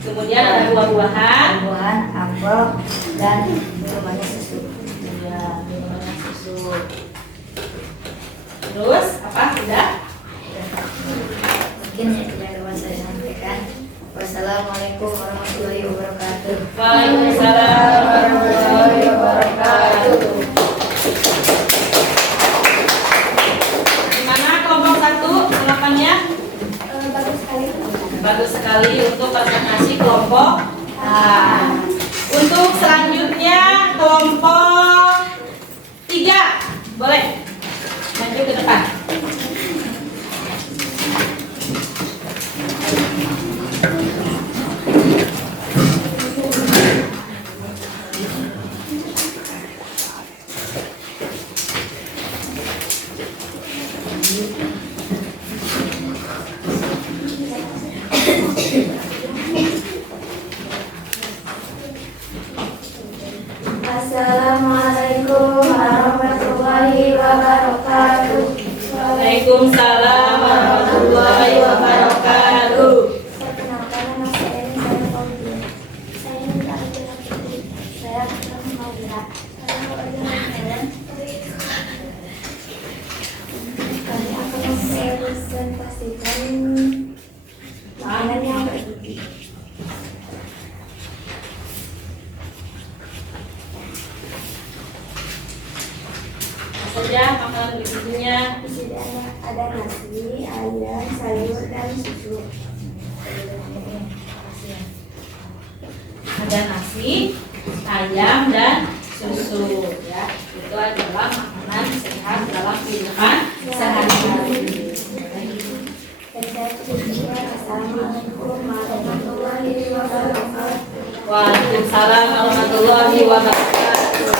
Kemudian ada buah-buahan. buah-buahan, apel, dan minumannya susu. Ya, minuman susu. Terus apa? Sudah? Mungkin itu yang dapat saya sampaikan. Wassalamualaikum warahmatullahi wabarakatuh. Waalaikumsalam warahmatullahi wabarakatuh. Gimana kelompok 1 tanggapannya? Bagus sekali. Bagus sekali untuk presentasi kelompok A. Untuk selanjutnya kelompok 3. Boleh maju ke depan. Assalamualaikum warahmatullahi wabarakatuh. pastikan makanan yang bergizi. Apa saja makanan bergizinya? Di sini ada nasi, ayam, sayur, dan susu. Ada nasi, ayam, dan susu ya. Itu adalah makanan sehat dalam kehidupan sehari-hari. Assalamualaikum warahmatullahi wabarakatuh. Waalaikumsalam warahmatullahi wabarakatuh.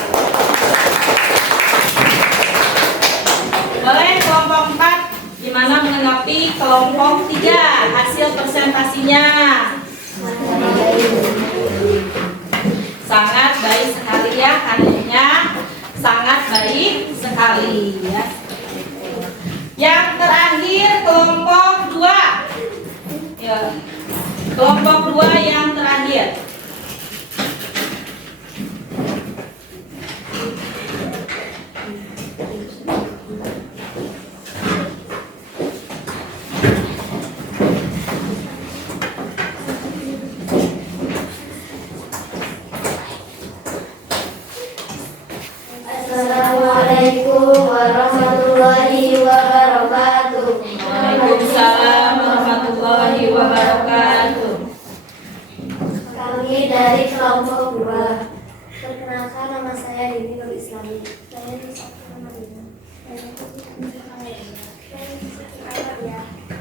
Boleh kelompok 4 gimana menanggapi kelompok 3 hasil presentasinya? Sangat baik sekali ya, karyanya sangat baik sekali ya. Yang terakhir kelompok 2 ya, kelompok 2 yang terakhir. Assalamualaikum warahmatullahi wabarakatuh. Waalaikumsalam warahmatullahi wabarakatuh. Kami dari kelompok 2. Perkenalkan, nama saya Dini Nur Islami. Saya di Sabtu Madinah.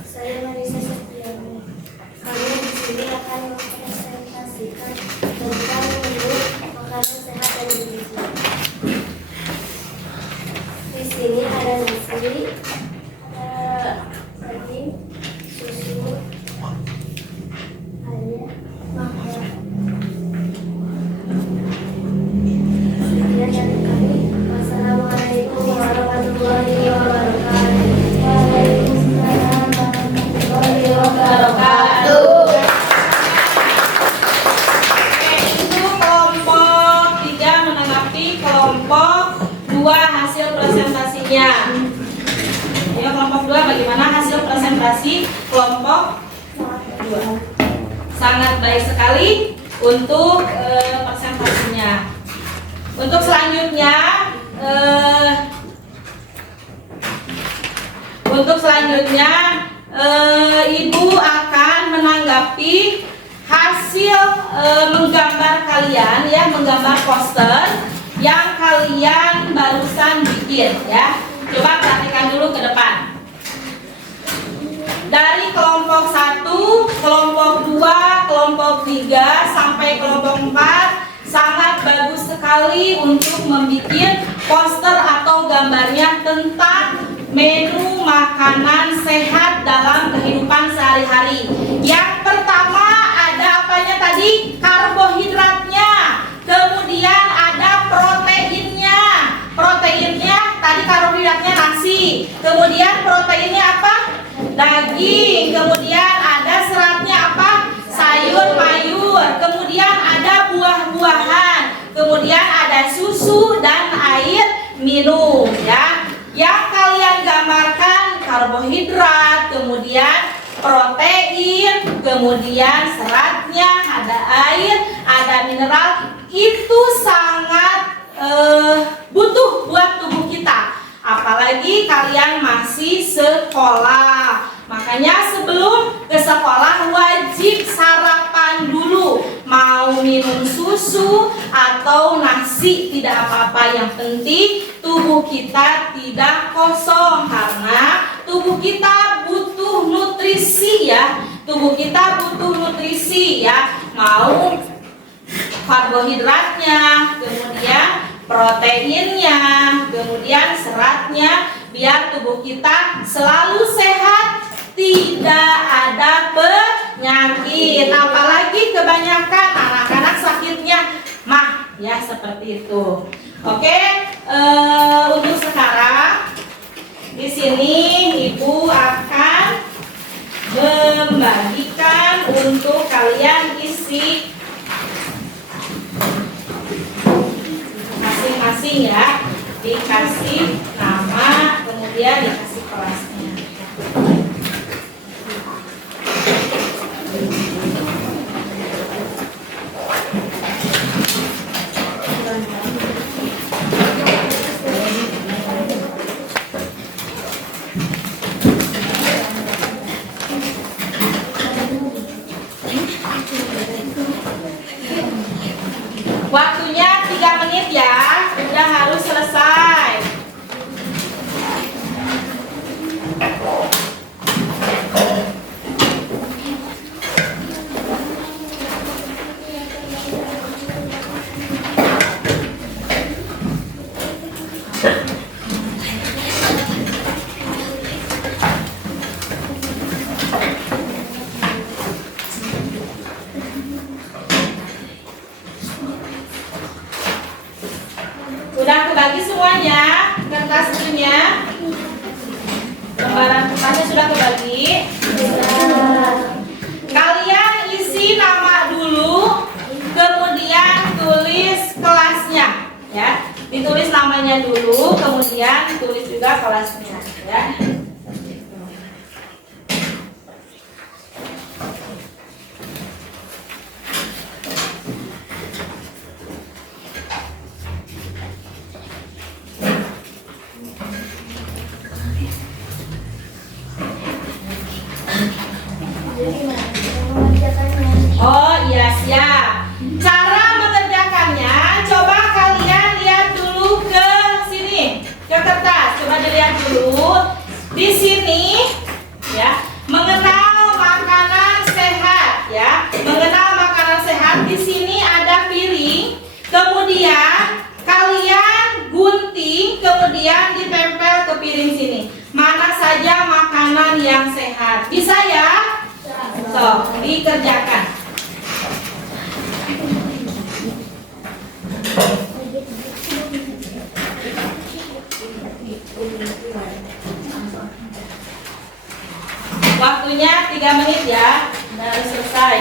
Saya Marisa Septiani. Kami di sini akan mempresentasikan tentang menu makanan sehat dan bergizi. Di sini ada nasi, ada daging, susu, ayam, makanan. Sekian dari kami. Wassalamualaikum warahmatullahi wabarakatuh. Waalaikumsalam warahmatullahi wabarakatuh. Oke, itu kelompok 3 menanggapi kelompok 2 hasil presentasinya. Ya, kelompok 2 bagaimana hasil presentasi kelompok 2? Sangat baik sekali untuk presentasinya. Untuk selanjutnya Ibu akan menanggapi hasil menggambar kalian ya, menggambar poster yang kalian barusan bikin ya. Coba perhatikan dulu ke depan. Dari kelompok 1, kelompok 2, kelompok 3 sampai kelompok 4 sangat bagus sekali untuk membuat poster atau gambarnya tentang menu makanan sehat dalam kehidupan sehari-hari. Yang pertama ada apanya tadi? Karbohidratnya. Kemudian ada proteinnya. Proteinnya tadi karbohidratnya nasi. Kemudian proteinnya apa? Daging. Kemudian ada seratnya apa? Sayur mayur. Kemudian ada buah-buahan. Kemudian ada susu dan air minum ya. Yang kalian gambarkan karbohidrat, kemudian protein, kemudian seratnya, ada air, ada mineral. Itu sangat butuh buat tubuh kita. Apalagi kalian masih sekolah. Makanya sebelum ke sekolah wajib sarapan dulu. Mau minum susu atau nasi tidak apa-apa. Yang penting tubuh kita tidak kosong. Karena tubuh kita butuh nutrisi ya. Tubuh kita butuh nutrisi ya. Mau karbohidratnya, kemudian proteinnya, kemudian seratnya, biar tubuh kita selalu sehat, tidak ada penyakit. Apalagi kebanyakan anak-anak sakitnya mah ya, seperti itu. Oke, untuk sekarang di sini Ibu akan membagikan untuk kalian isi masing-masing ya, dikasih nama, kemudian dikasih kelasnya. namanya dulu, kemudian tulis juga kelasnya ya. Oh iya siap. Cara mengerjakannya, coba kalian lihat dulu ke sini, ke kertas. Coba dilihat dulu. Di sini, ya, mengenal makanan sehat, ya. Mengenal makanan sehat. Di sini ada piring. Kemudian kalian gunting, kemudian ditempel ke piring sini. Mana saja makanan yang sehat? Bisa ya? So, dikerjakan. Waktunya 3 menit ya. Udah harus selesai.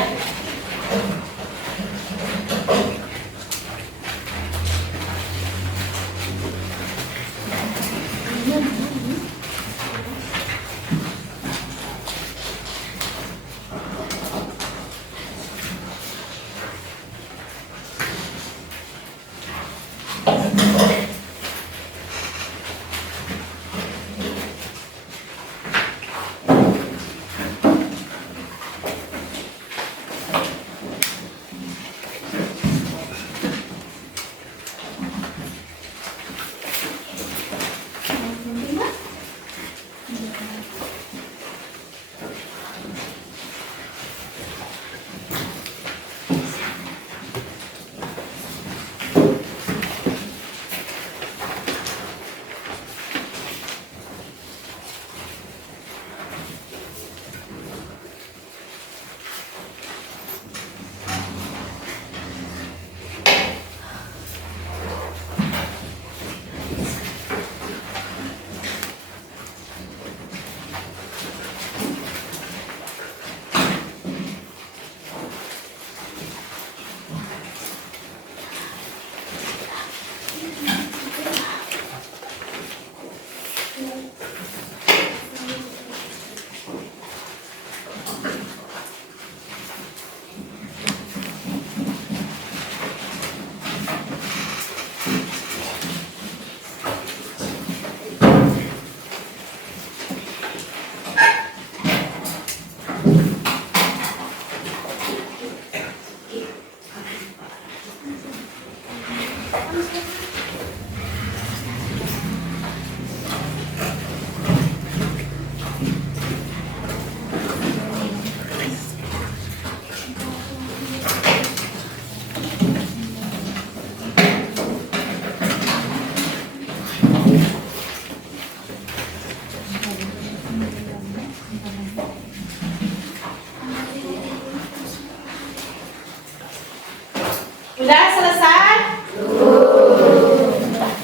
Udah selesai?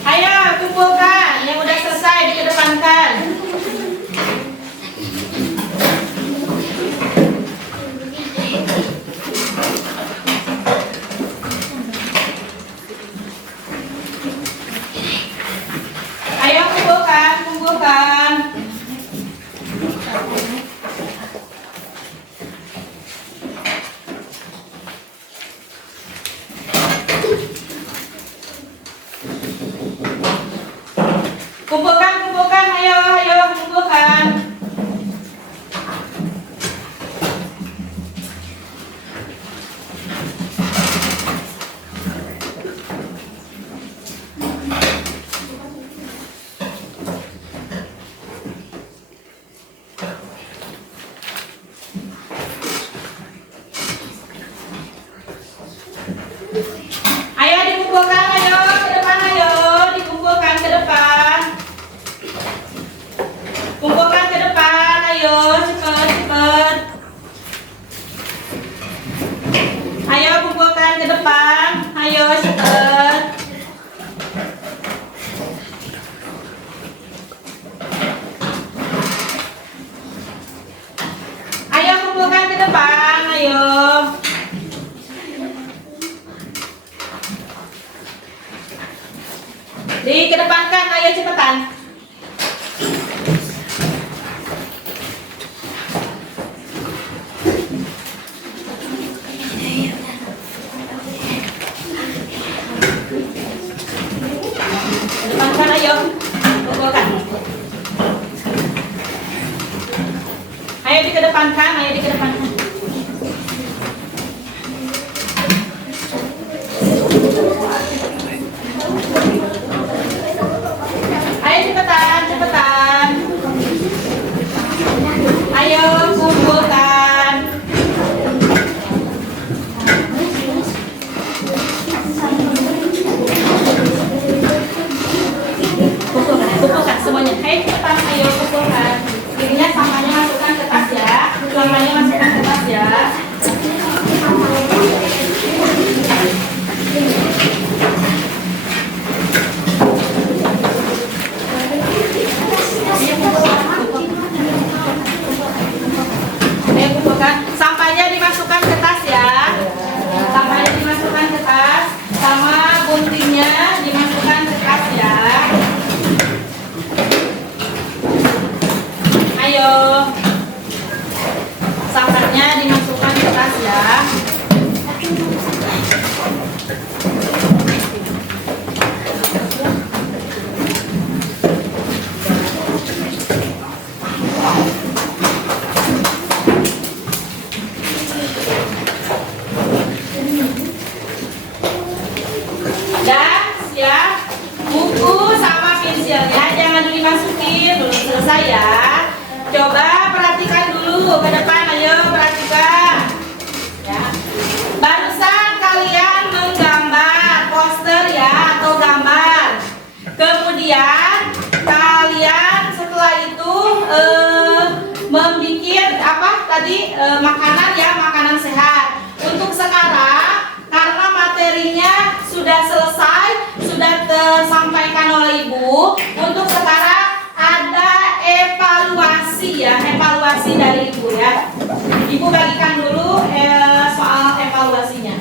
Ayo kumpulkan yang udah selesai, dikedepankan. Ayo kumpulkan, kumpulkan. dikedepankan, ayo cepetan. Kedepankan, ayo. Kumpulkan. Ayo dikedepankan, ayo dikedepankan. Ayo cepetan, cepetan. Ayo kumpulkan. Kumpulkan semuanya. Ayo cepetan, ayo kumpulkan. Ininya sampahnya masukkan ke tas ya. Sampahnya masukkan ke tas ya. Ayo kumpulkan. Sampahnya dimasukkan ke tas ya. Sampahnya dimasukkan ke tas. Sama guntingnya dimasukkan ke tas ya. Ayo. Sampahnya dimasukkan ke tas ya. Dan siap. Buku sama pensilnya jangan dimasukin, belum selesai ya. Coba perhatikan dulu ke depan, ayo perhatikan. Ya. Barusan kalian menggambar poster ya atau gambar. Kemudian kalian setelah itu membuat apa tadi makanan ya, makanan sehat. Untuk sekarang karena materinya sudah selesai, sudah tersampaikan oleh Ibu. Untuk sekarang ada evaluasi ya, evaluasi dari Ibu ya. Ibu bagikan dulu soal evaluasinya.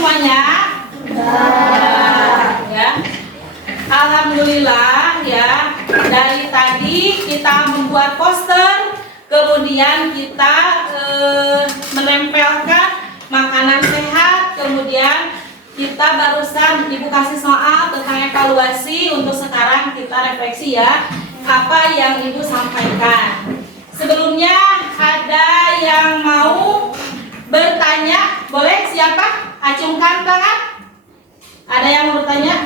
semuanya? Ya. Alhamdulillah ya. Dari tadi kita membuat poster, kemudian kita menempelkan makanan sehat, kemudian kita barusan Ibu kasih soal tentang evaluasi. Untuk sekarang kita refleksi ya, apa yang Ibu sampaikan. Sebelumnya ada yang mau bertanya? Boleh, siapa? Acungkan tangan. Ada yang mau bertanya?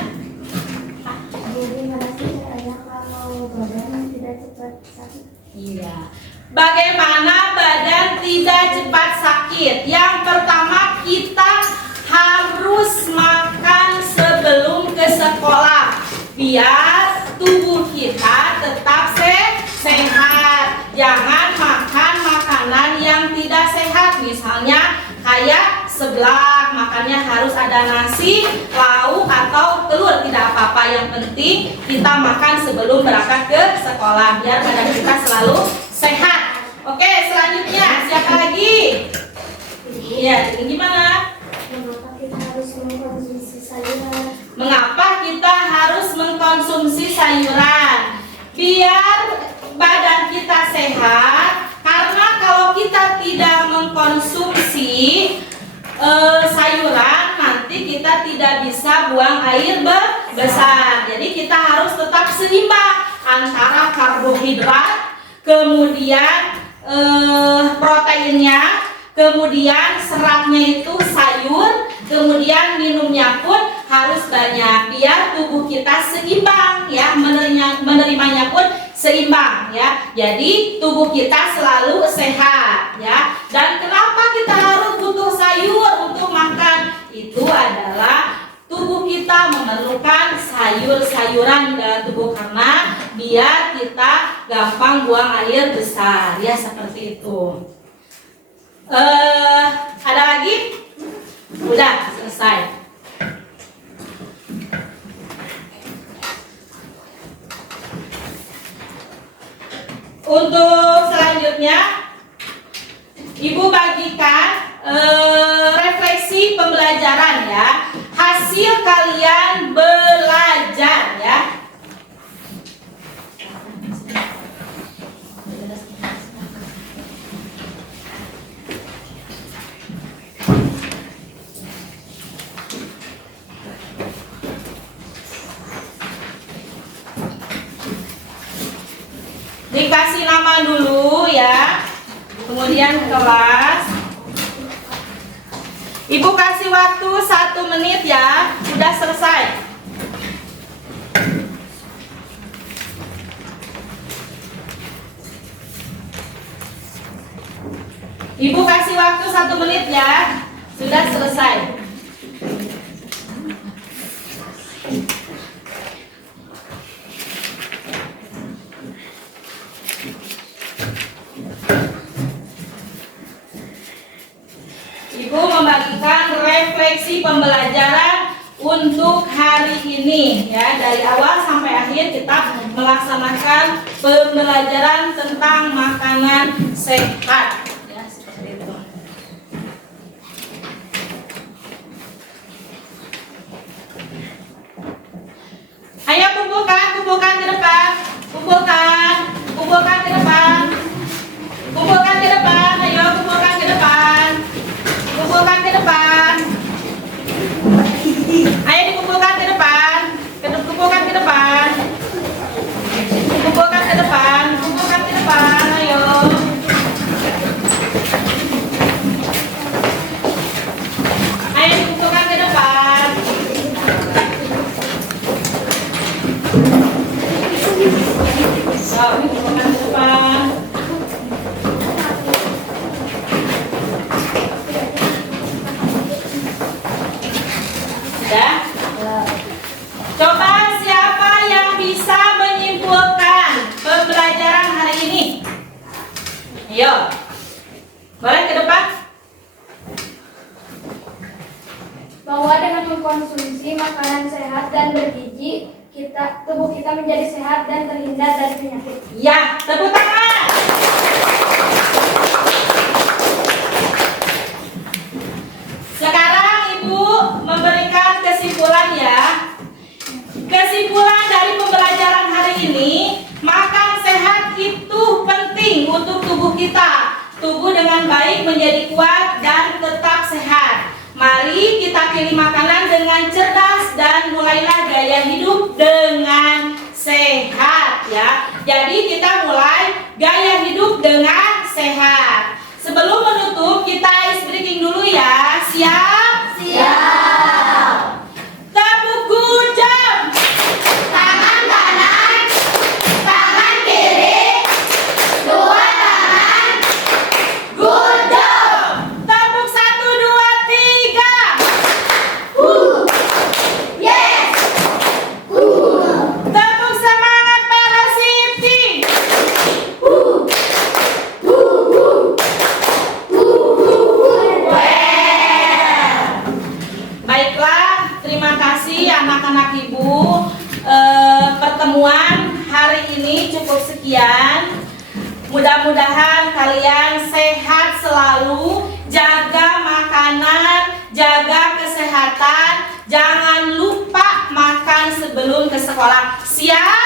Gimana sih caranya kalau badan tidak cepat sakit? Iya. Bagaimana badan tidak cepat sakit? Yang pertama, kita harus makan sebelum ke sekolah biar tubuh kita tetap sehat. Jangan makan makanan yang tidak sehat. Misalnya kayak seblak, makannya harus ada nasi, lauk atau telur, tidak apa-apa. Yang penting kita makan sebelum berangkat ke sekolah biar badan kita selalu sehat. Oke, selanjutnya siapa lagi? Iya, ini gimana? Mengapa kita harus mengkonsumsi sayuran? Mengapa kita harus mengkonsumsi sayuran? Biar badan kita sehat. Karena kalau kita tidak mengkonsumsi sayuran, nanti kita tidak bisa buang air besar. Jadi kita harus tetap seimbang antara karbohidrat, kemudian proteinnya, kemudian seratnya itu sayur, kemudian minumnya pun harus banyak biar tubuh kita seimbang ya, menerimanya pun seimbang ya. Jadi tubuh kita selalu sehat ya. Dan kenapa kita harus butuh sayur untuk makan? Itu adalah tubuh kita memerlukan sayur-sayuran di dalam tubuh karena biar kita gampang buang air besar ya, seperti itu. Ada lagi? Udah selesai. Untuk selanjutnya, Ibu bagikan refleksi pembelajaran ya, hasil kalian belajar ya. Dikasih nama dulu ya, kemudian kelas. Ibu kasih waktu 1 menit ya, sudah selesai. Ibu kasih waktu 1 menit ya, sudah selesai. Ibu membagikan refleksi pembelajaran untuk hari ini ya, dari awal sampai akhir kita melaksanakan pembelajaran tentang makanan sehat ya, seperti itu. Ayo kumpulkan ke depan, kumpulkan ke depan, kumpulkan ke depan, ayo kumpulkan ke depan. Kumpulkan ke depan. Ayo dikumpulkan ke depan. Kumpulkan ke depan. Kumpulkan ke depan. Kumpulkan ke depan. Ayo. Ayo dikumpulkan ke depan. Kumpulkan ke depan. Ya. Coba siapa yang bisa menyimpulkan pembelajaran hari ini? Ayo. Boleh ke depan? Bahwa dengan mengkonsumsi makanan sehat dan bergizi, tubuh kita menjadi sehat dan terhindar dari penyakit. Ya, tepuk tangan. Sekarang Ibu baik menjadi kuat dan tetap sehat. Mari kita pilih makanan dengan cerdas dan mulailah gaya hidup dengan sehat ya. Jadi kita mulai gaya hidup dengan sehat. Sebelum menutup kita ice breaking dulu ya. Siap? Siap. Tepuk gujam. Tangan kanan, tangan kiri, dua tangan, gujam. Tepuk 1, 2, 3. Yes. Tepuk semangat para Siti. Baiklah, terima kasih anak-anak ibu. Pertemuan hari ini cukup sekian. Mudah-mudahan kalian sehat selalu, jaga makanan, jaga kesehatan, jangan lupa makan sebelum ke sekolah. Siap?